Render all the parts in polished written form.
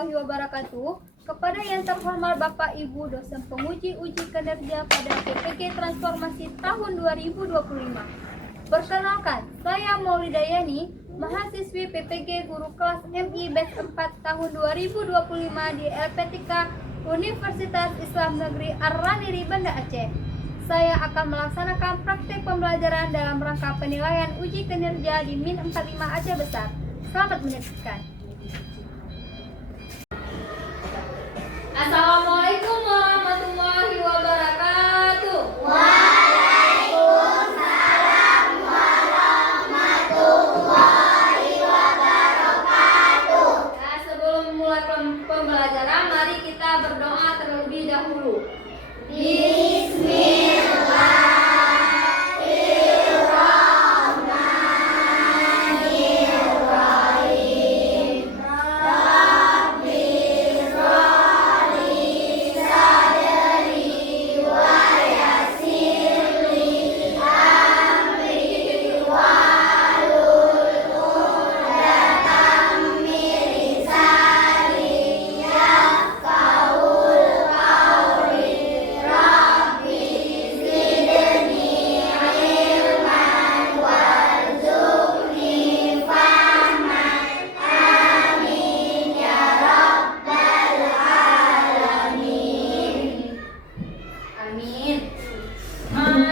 warahmatullahi wabarakatuh. Kepada yang terhormat Bapak Ibu dosen penguji uji kinerja pada PPG Transformasi tahun 2025. Perkenalkan, saya Maulidayani, mahasiswi PPG Guru Kelas MI Batch 4 tahun 2025 di LPTK Universitas Islam Negeri Ar-Raniri, Banda Aceh. Saya akan melaksanakan praktik pembelajaran dalam rangka penilaian uji kinerja di Min 45 Aceh Besar. Selamat menyaksikan. Assalamualaikum warahmatullahi wabarakatuh. Waalaikumsalam warahmatullahi wabarakatuh. Nah, sebelum mulai pembelajaran, mari kita berdoa terlebih dahulu.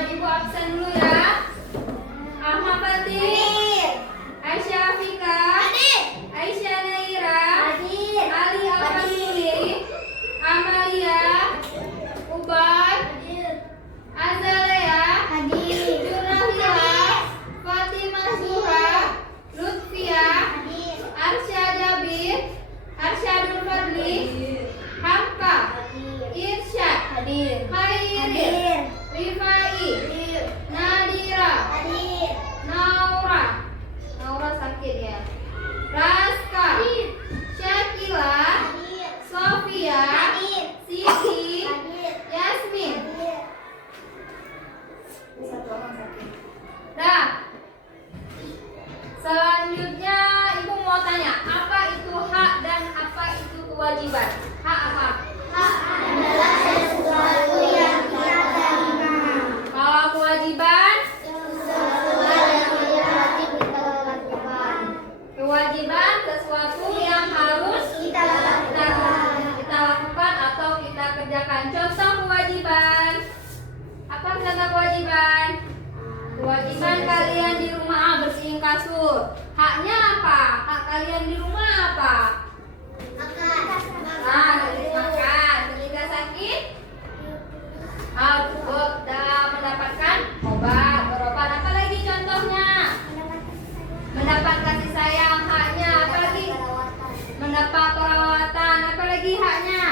Ibu absen dulu ya. Ahmad Fatih, Aisyah Afika, Aisyah Naira, Ali Al-Masuli, Amalia, Ubay, Azalea, Jurnahila, Fatimah Zuhra, Lutfia, Arsya Jabir, Arsyadul Fadli, Hamka, Irsyad, Khairin, Rifai, Nadira, Naura sakit ya, Raska, Syakila, Sofia, Siti, Yasmin. Satu orang sakit. Dah. Selanjutnya Ibu mau tanya, apa itu hak dan apa itu kewajiban? Hak apa? Hak adalah sesuatu yang kita terima. Kalau kewajiban? Sesuatu yang wajib kita lakukan. Kewajiban sesuatu yang harus Kita lakukan. kita lakukan atau kita kerjakan. Contoh kewajiban. Apa contoh kewajiban? Kewajiban kalian di rumah bersihin kasur. Haknya apa? Hak kalian di rumah apa? Nah, makan. Ketika sakit, harus mendapatkan obat, berobat. Apa lagi contohnya? Mendapat kasih sayang, haknya. Apa lagi? Mendapat perawatan. Apa lagi haknya?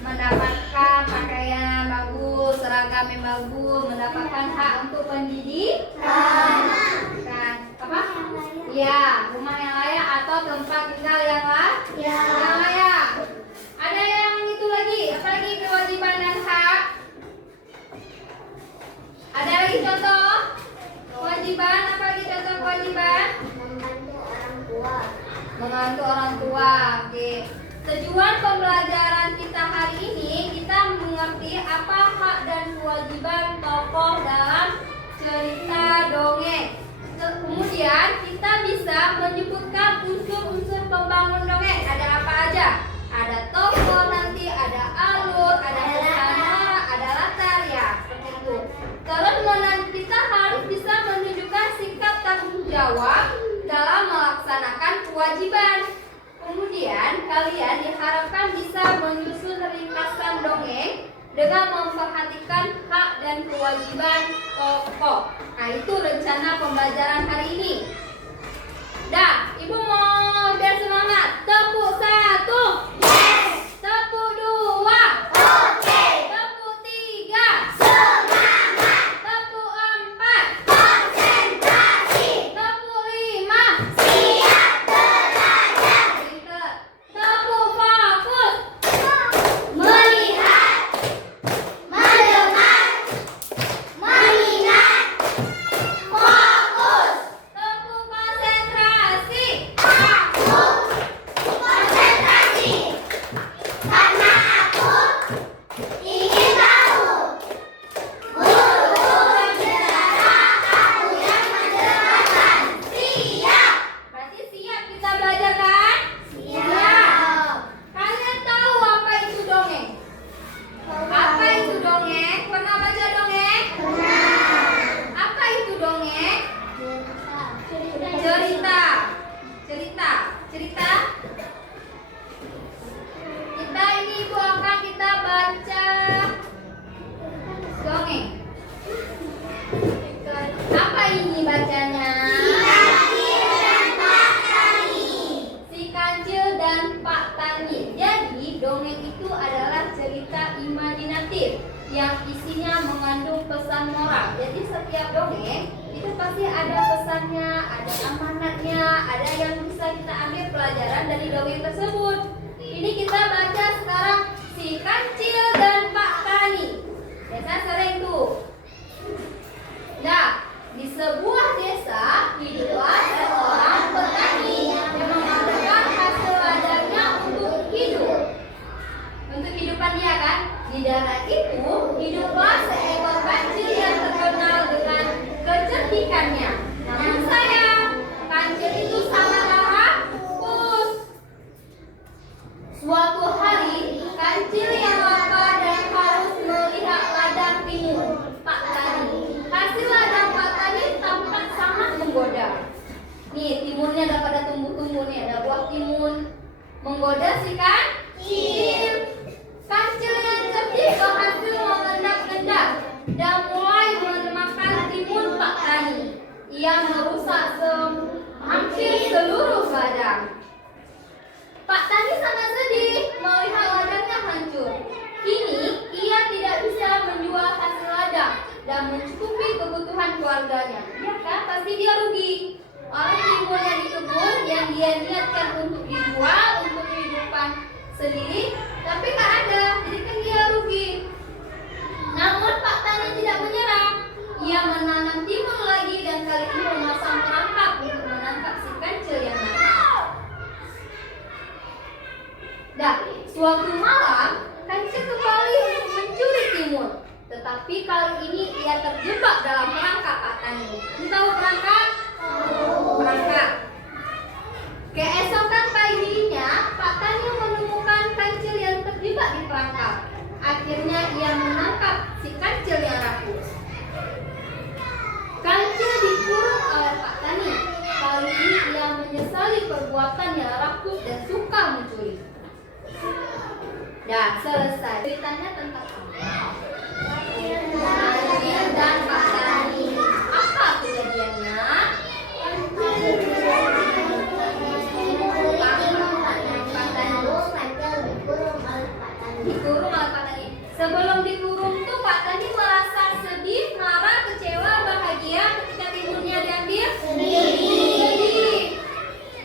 Mendapatkan pakaian yang bagus, seragam yang bagus, mendapatkan hak untuk pendidikan. Kan? Apa? Ya, rumah yang layak atau tempat tinggal yang layak. Ada yang itu lagi, apa lagi kewajiban dan hak? Ada lagi contoh kewajiban, apa lagi contoh kewajiban? Membantu orang tua. Membantu orang tua. Oke. Tujuan pembelajaran kita hari ini, kita mengerti apa hak dan kewajiban tokoh dalam cerita dongeng. Kemudian kita bisa menyebutkan unsur-unsur pembangun dongeng. Ada apa aja? Ada tokoh nanti, ada alur, ada pesona, ada latar ya, seperti itu. Terus kita harus bisa menunjukkan sikap tanggung jawab dalam melaksanakan kewajiban. Kemudian kalian diharapkan bisa menyusun ringkasan dongeng dengan memperhatikan hak dan kewajiban tokoh. Nah, itu rencana pembelajaran hari ini. Dah, Ibu mau biar semangat. Tepuk 1. Tepuk 2. Tepuk 3. Tepuk 4. Tepuk 5. Tepuk fokus. Melihat, mendengar, mengingat, fokus. Tepuk konsentrasi. Konsentrasi. positif yang isinya mengandung pesan moral. Jadi setiap dongeng itu pasti ada pesannya, ada amanatnya, ada yang bisa kita ambil pelajaran dari dongeng tersebut. Ini kita baca sekarang si Kancil dan Pak Tani. Biasa sering tuh. Nah, di sebuah desa hiduplah seorang petani yang mengandalkan hasil ladangnya untuk hidup. Untuk kehidupan dia kan. Di daerah itu hiduplah seekor kancil yang terkenal dengan kecerdikannya. Namun sayang, kancil itu sangatlah rakus. Suatu hari, kancil yang lapar dan harus melihat ladang timun Pak Tani. Hasil ladang Pak Tani tampak sangat menggoda. Nih, timunnya udah pada tumbuh-tumbuh nih, ada buah timun. Menggoda si kancil. Kancil yang cerdik berhasil mengendap-endap dan mulai memakan timun Pak Tani. Ia merusak hampir seluruh ladang. Pak Tani sangat sedih melihat ladangnya hancur. Kini ia tidak bisa menjual hasil ladang dan mencukupi kebutuhan keluarganya. Ya kan, pasti dia rugi. Orang timunnya di kebun yang dia niatkan untuk dijual untuk kehidupan sendiri, tapi nggak ada, jadi kan dia rugi. Namun Pak Tani tidak menyerah. Ia menanam timun lagi dan kali ini memasang perangkap untuk menangkap si kancil yang nakal. Dah, suatu malam kancil kembali untuk mencuri timun. Tetapi kali ini ia terjebak dalam perangkap Pak Tani. Tahu perangkap? Perangkap. Keesokan paginya, Pak Tani menemukan kancil yang terjebak di perangkap. Akhirnya ia menangkap si kancil yang rakus. Kancil dikurung oleh Pak Tani. Kali ini ia menyesali perbuatan yang rakus dan suka mencuri. Ya, selesai. Ceritanya tentang apa? Kancil dan Pak Tani. Apa kejadiannya? Dikurung oleh Pak Tani. Sebelum dikurung tuh Pak Tani merasa sedih, marah, kecewa, bahagia ketika timunnya diambil. Sedih.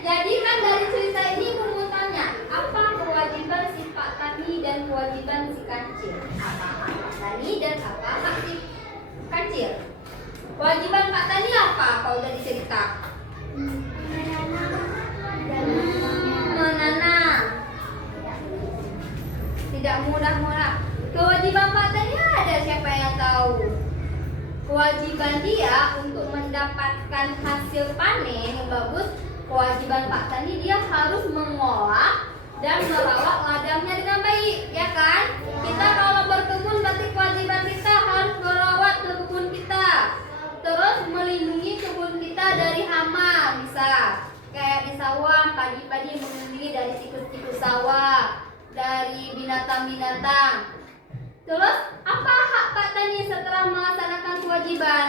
Jadi kan dari cerita ini mau tanya, apa kewajiban si Pak Tani dan kewajiban si kancil? Apa hak Pak Tani dan apa hak si kancil? Kewajiban Pak Tani apa? Kalau udah dicerita. Menanam. Tidak mudah-mudah. Kewajiban Pak Tani ada, siapa yang tahu? Kewajiban dia untuk mendapatkan hasil panen yang bagus. Kewajiban Pak Tani dia harus mengolah dan merawat ladangnya dengan baik, ya kan? Kita kalau berkebun berarti kewajiban kita harus merawat kebun kita. Terus melindungi kebun kita dari hama, bisa kayak di sawah, padi-padi melindungi dari tikus-tikus sawah, dari binatang-binatang. Terus apa hak Pak Tani setelah melaksanakan kewajiban?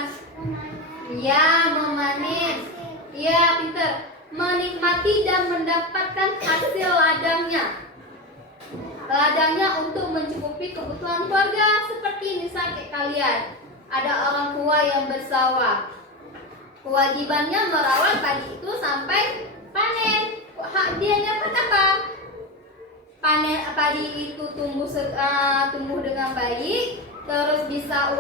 Ya, memanen. Ya, pinter. Menikmati dan mendapatkan hasil ladangnya. Ladangnya untuk mencukupi kebutuhan keluarga. Seperti misalnya kayak kalian, ada orang tua yang bersawah. Kewajibannya merawat padi itu sampai panen. Hak dia dapat apa? Panen padi itu tumbuh dengan baik, terus bisa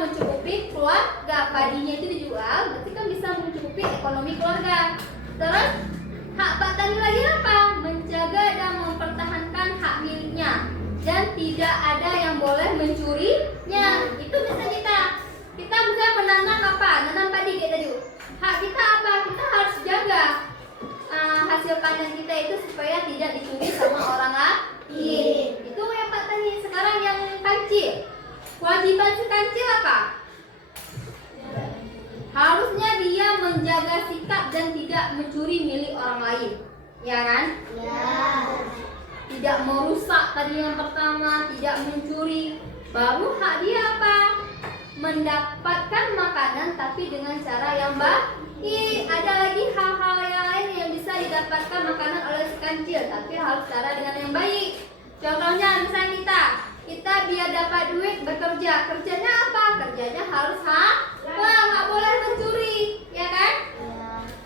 mencukupi keluarga. Padinya itu dijual, berarti kan bisa mencukupi ekonomi keluarga. Terus hak Pak Tani lagi apa? Menjaga dan mempertahankan hak miliknya dan tidak ada yang boleh mencurinya. Itu bisa kita bisa menanam apa? Nanam padi kayak tadi. Hak kita apa? Kita harus jaga hasil panen kita itu supaya tidak dicuri sama orang lain. Itu yang Pak Tani. Sekarang yang kancil. Kewajiban si kancil apa? Harusnya dia menjaga sikap dan tidak mencuri milik orang lain. Ya kan? Ya. Tidak merusak tadi yang pertama, tidak mencuri. Baru hak dia apa? Mendapatkan makanan tapi dengan cara yang baik. Ada lagi hal-hal yang lain yang bisa didapatkan makanan oleh si kancil, tapi harus cara dengan yang baik. Contohnya misalnya kita biar bekerja. Kerjanya apa? Kerjanya harus wah, nggak boleh mencuri, ya kan?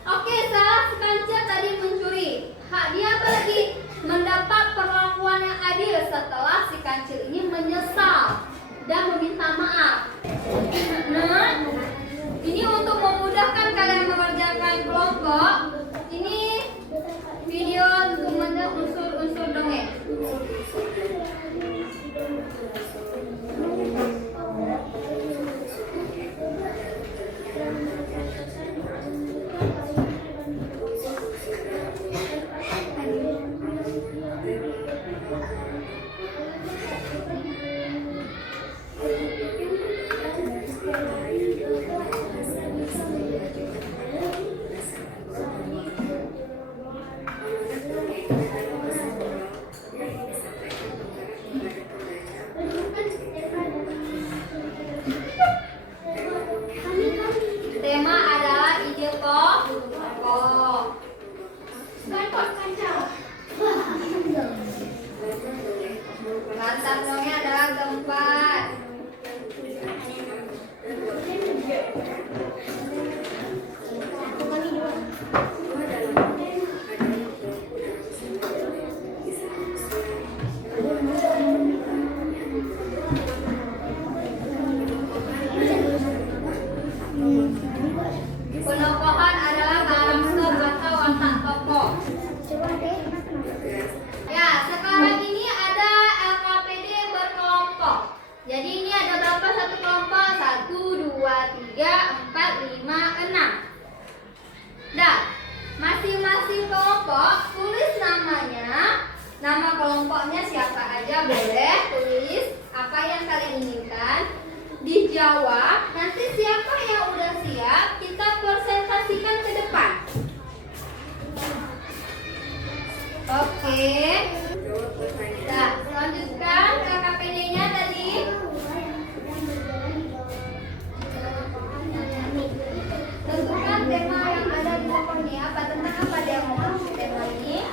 Oke, salah si Kanca tadi mencuri. Hak dia apa lagi? Mendapat perlakuan yang adil setelah si kancil ini menyesal dan meminta maaf. Nah, ini untuk memudahkan kalian mengerjakan kelompok. Ini video untuk unsur-unsur dongeng. Tema adalah ide pokok. Latar dongeng adalah keempat. Penokohan adalah karakter atau watak tokoh. Ya, sekarang ini ada LKPD berkelompok. Jadi ini ada berapa satu kelompok? 1, 2, 3, 4, 5, 6. Dan masing-masing kelompok tulis namanya. Nama kelompoknya siapa aja boleh, tulis apa yang kalian inginkan. Dijawab, nanti siapa yang udah siap kita presentasikan ke depan. Oke. Nah, lanjutkan KKPD-nya tadi. Tentukan tema yang ada di pokoknya. Apa tentang apa dia mau tema ini?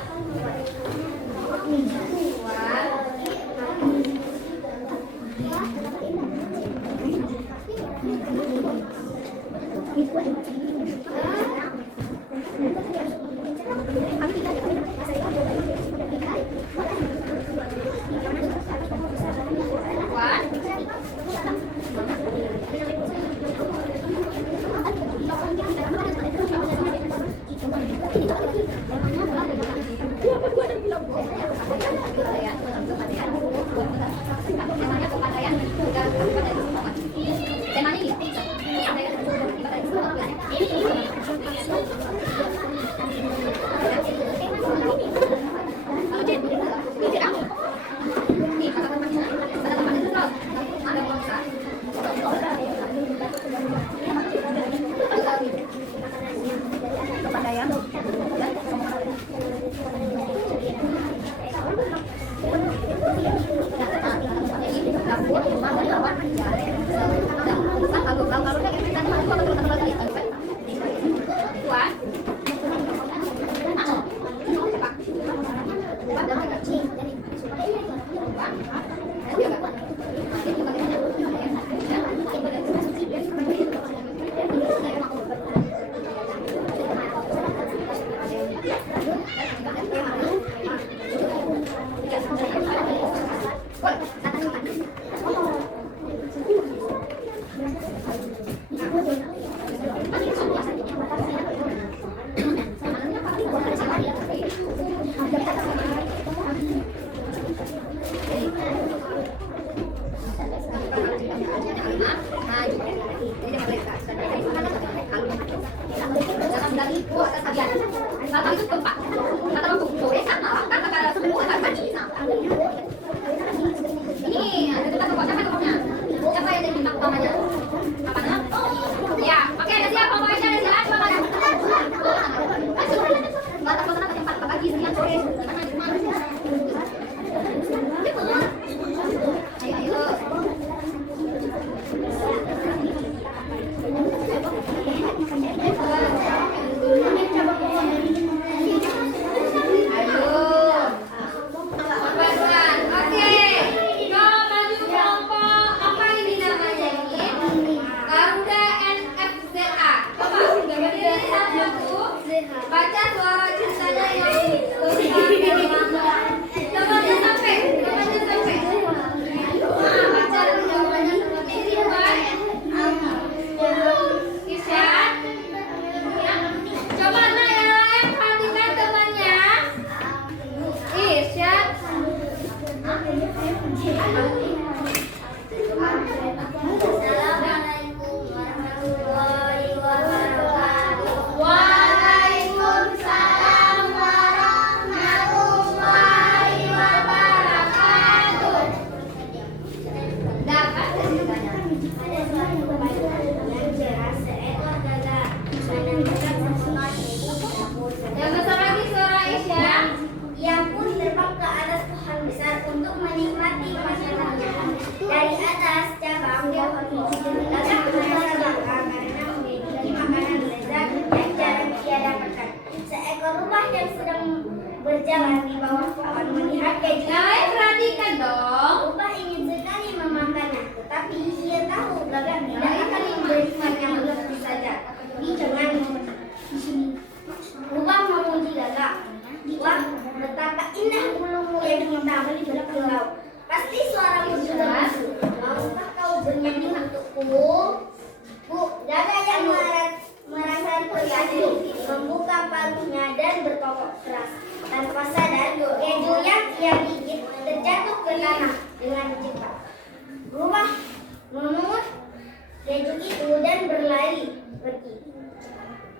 Ini ada kita tokohnya kan tokohnya. Siapa yang jadi bintang utamanya? Apanya? Ya, oke, ada siapa pokoknya ada siapa pokoknya. Batas kota tempat pagi siang sore. Ayo. atas cabang pohon hijau. Gagak merasa bangga karena memiliki makanan lezat yang jarang ia dapatkan. Seekor rubah yang sedang berjalan di bawah pohon melihat keju. Yang lain perhatikan dong. Rubah ingin sekali memakannya, tetapi ia tahu gagak tidak akan memberikannya begitu saja. Jangan di sini. Rubah memuji gagak. Wah, betapa indah bulumu yang hitam di pulau. Pasti suaramu juga masuk. Maukah kau bernyanyi untukku? Bu, gagak yang merasa terganggu membuka paruhnya dan berkokok keras. Tanpa sadar, keju yang ia gigit terjatuh ke tanah dengan cepat. Rubah memungut keju itu dan berlari pergi.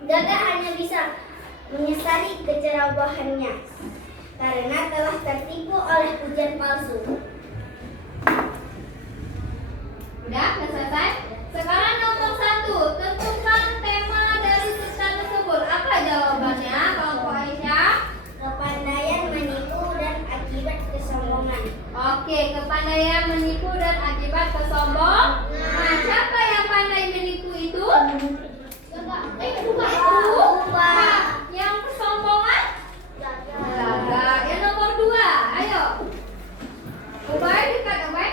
Gagak hanya bisa menyesali kecerobohannya karena telah tertipu oleh pujian palsu. Udah, udah selesai? Sekarang nomor 1, tentukan tema dari cerita tersebut. Apa jawabannya, kelompok Aisyah? Kepandaian menipu dan akibat kesombongan. Oke, kepandaian menipu dan akibat kesombongan. Nah, siapa yang pandai menipu itu? Rubah. Yang kesombongan? Gagak. Yang nomor 2, ayo. Ubay, dekat Ubay.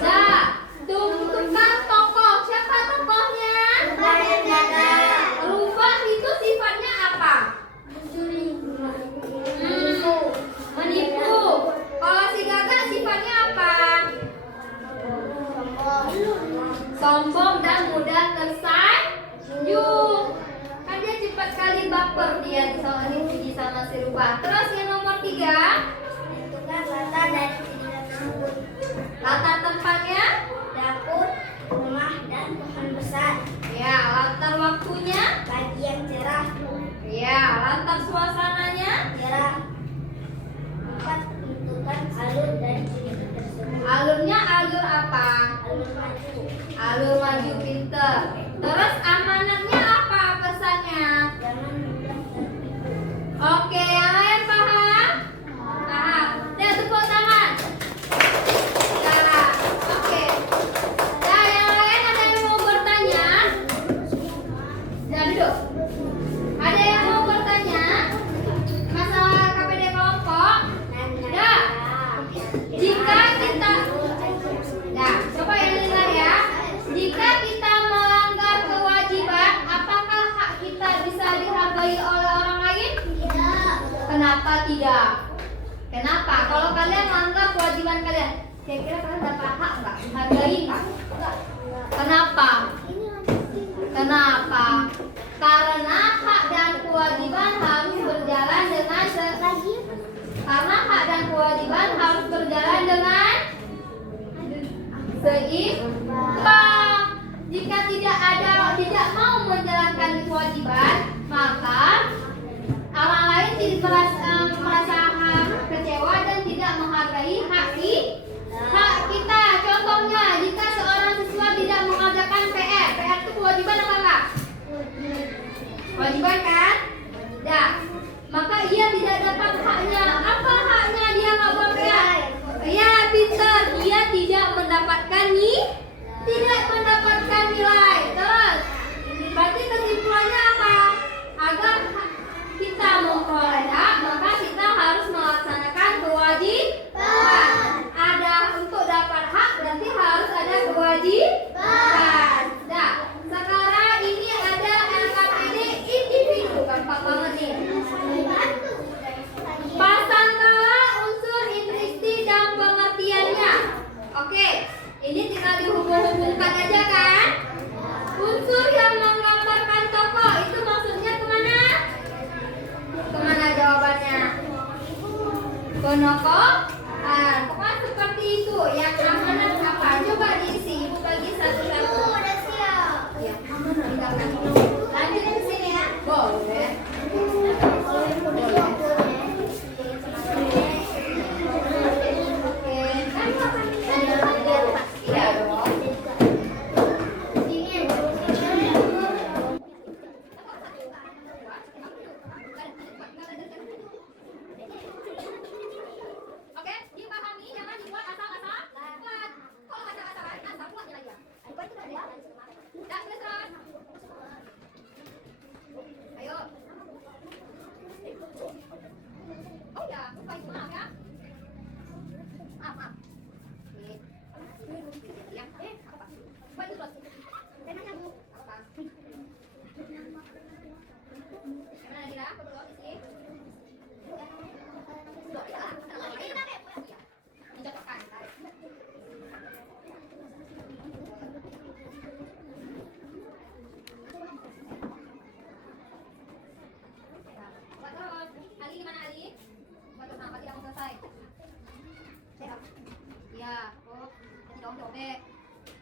Nah, tentukan tokoh. Siapa tokohnya? Rubah itu sifatnya apa? Menipu. Kalau si gagak sifatnya apa? Sombong dan mudah tersanjung. Kan dia cepat kali baper dia dipuji sama si rubah. Terus yang nomor 3, Tentukan latar dari cerita tersebut. latar tempatnya. Dapur, rumah, dan pohon besar. Ya, latar waktunya. Pagi yang cerah. Ya, latar suasananya. Cerah. 4. Tentukan alur dari cerita tersebut. Alurnya alur apa? Alur maju. Alur maju, pinter. Terus amanatnya apa pesannya? Jangan mudah tertipu. Oke, yang lain paham? Paham. Lihat tepuk tangan. Nah, oke. Nah, yang lain ada yang mau bertanya? Nah, duduk. Ada yang mau bertanya? Masalah KPD kelompok? Ya. Jika kita Nah, coba yang dengar ya. Jika kita melanggar kewajiban, apakah hak kita bisa dihargai oleh orang lain? Tidak. Kenapa tidak? Kenapa? Kalau kalian melanggar kewajiban kalian, kira-kira kalian dapat hak nggak? Dihargai nggak? Kenapa? Kenapa? Karena hak dan kewajiban harus berjalan dengan karena hak dan kewajiban harus berjalan dengan seimbang. Jika tidak mau menjalankan kewajiban, maka orang lain merasa kecewa dan tidak menghargai hak kita. Contohnya, jika seorang siswa tidak mengerjakan PR itu kewajiban apa enggak? Kewajiban kan? Nah, maka ia tidak dapat haknya. Apa haknya dia nggak buat PR? Ya, pintar. Dia tidak mendapatkan nilai. Terus, berarti kesimpulannya apa? Agar kita memperoleh hak, maka kita harus melaksanakan kewajiban. Ada untuk dapat hak, berarti harus ada kewajiban. Nah, sekarang ini ada LKPD individu, gampang banget nih.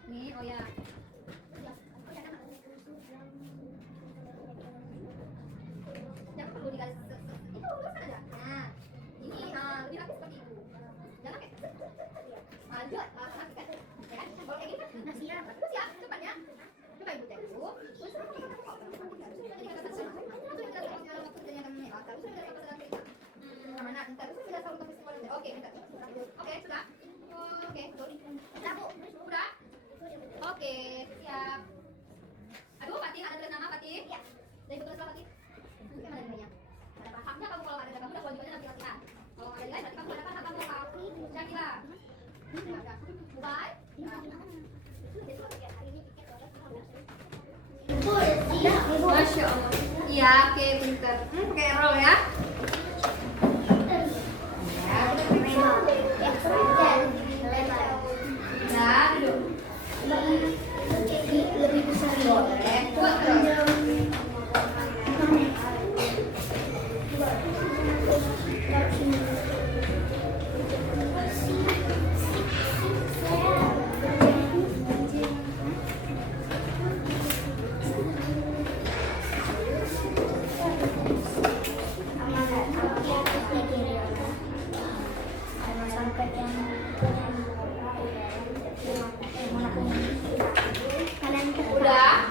Nih, oh ya. Jangan perlu dikasih itu luruskan aja. Nah, ini lebih rapi seperti itu. Jangan kayak lanjut, kan? Ya kan? Kalau kayak gini kan, nah siap. Terus ya, cepat ya. Coba ibu cek dulu. Terus oke, sudah. Oke, sudah. Oke, siap. Aduh, Fatin, ada tulis nama Fatin? Iya. Dari tulis nama Fatin? Mana namanya? Ada pahamnya kamu kalau ada kamu udah kewajibannya nanti latihan. Kalau ada nilai berarti kamu ada kan kamu kamu Syakira. Bye. Masya Allah. Iya, oke, pinter. Pakai roll ya. Ya, duduk. Lebih besar Boleh. Buat terus. Udah.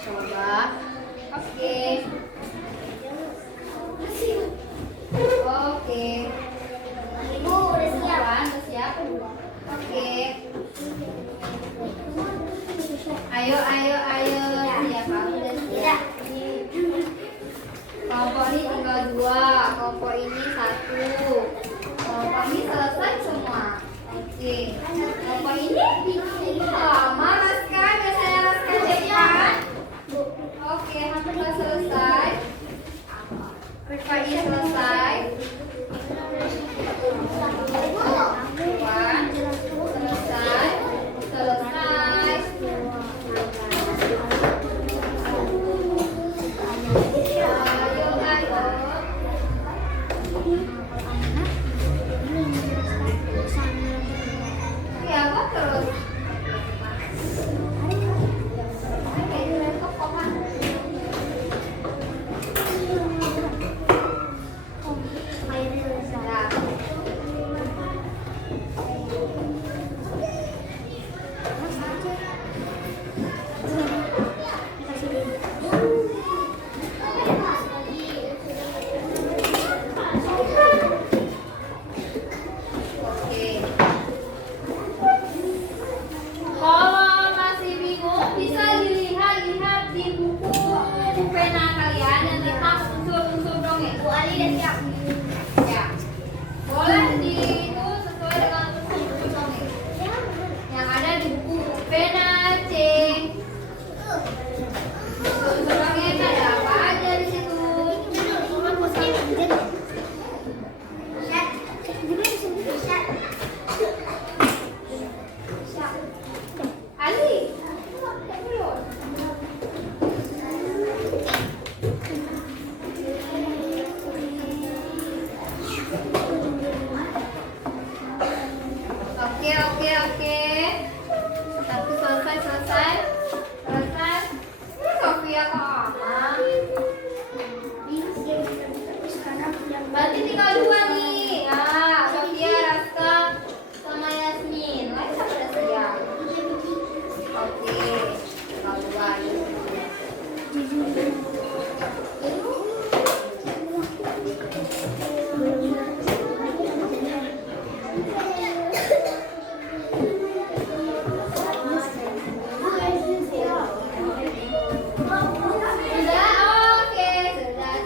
Coba. Oke. Oke. Ibu udah siap. Udah siap. Oke. Ayo. Ya, kamu udah siap. Kelompok ini tinggal 2, kelompok ini 1. Kelompok ini selesai semua. Oke. Kelompok ini lama Raska, biasanya Raska cepat. Oke, hampir selesai. Ini selesai. Selesai. Ya, kok terus? Kalau masih bingung bisa dilihat di buku pena kalian yang tentang unsur-unsur dongeng. Bu Ali udah siap. Ya. Boleh di itu sesuai dengan unsur-unsur dongeng yang ada di buku pena C. Unsur dongeng ada apa aja di situ? Ali. Oke. Satu selesai. Sofia kok aman? Berarti tinggal 2 nih. Nah, Sofia, Raska, sama Yasmin. Lain siapa udah siap? Oke, tinggal 2 ya. Sudah, oke, sudah.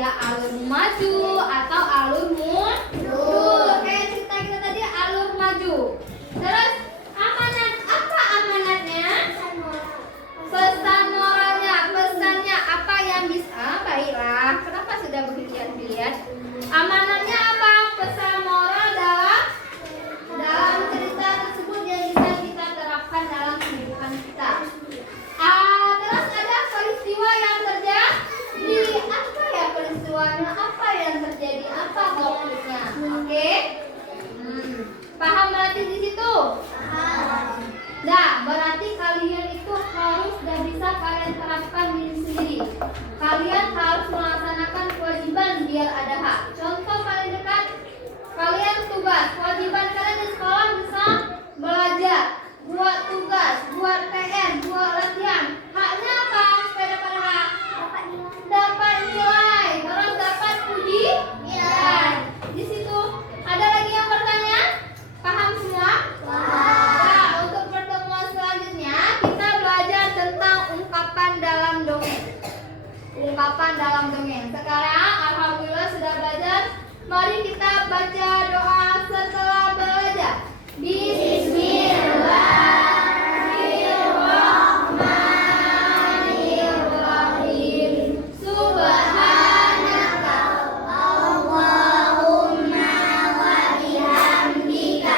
dia alur maju atau alur mundur. Kayak cerita kita tadi alur maju. Terus amanat, apa amanatnya? Pesan moralnya, pesannya apa yang bisa? Baiklah, kenapa sudah berpilihan-pilihan? Amanatnya apa? Pesan moral dalam cerita tersebut yang bisa kita terapkan dalam kehidupan kita. Terus ada peristiwa yang terjadi. Apa ya peristiwanya? Apa yang terjadi? Apa konfliknya? Oke? Paham berarti di situ? Nah, berarti kalian itu harus dan bisa kalian terapkan diri sendiri. Kalian harus melaksanakan kewajiban biar ada hak. Contoh paling dekat, kalian tugas. Kewajiban kalian di sekolah bisa belajar, buat tugas, buat PR, buat latihan. Haknya apa? Supaya dapat hak. Dapat nilai, terus dapat pujian. Di situ ada lagi yang bertanya? Paham semua? Nah, untuk pertemuan selanjutnya kita belajar tentang ungkapan dalam dongeng. Ungkapan dalam dongeng. Sekarang alhamdulillah sudah belajar. Mari kita baca doa setelah belajar. Bismillahirrahmanirrahim. Subhanaka Allahumma wa bihamdika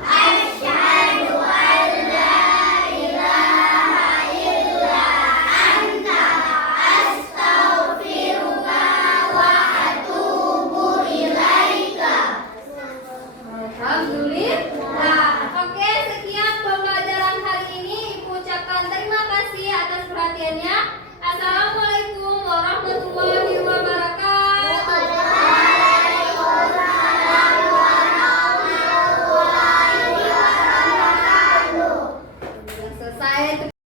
asyhadu an la ilaha illa anta astaghfiruka wa atubu ilaika. Alhamdulillah. Oke, sekian pembelajaran hari ini. Ibu ucapkan terima kasih atas perhatiannya.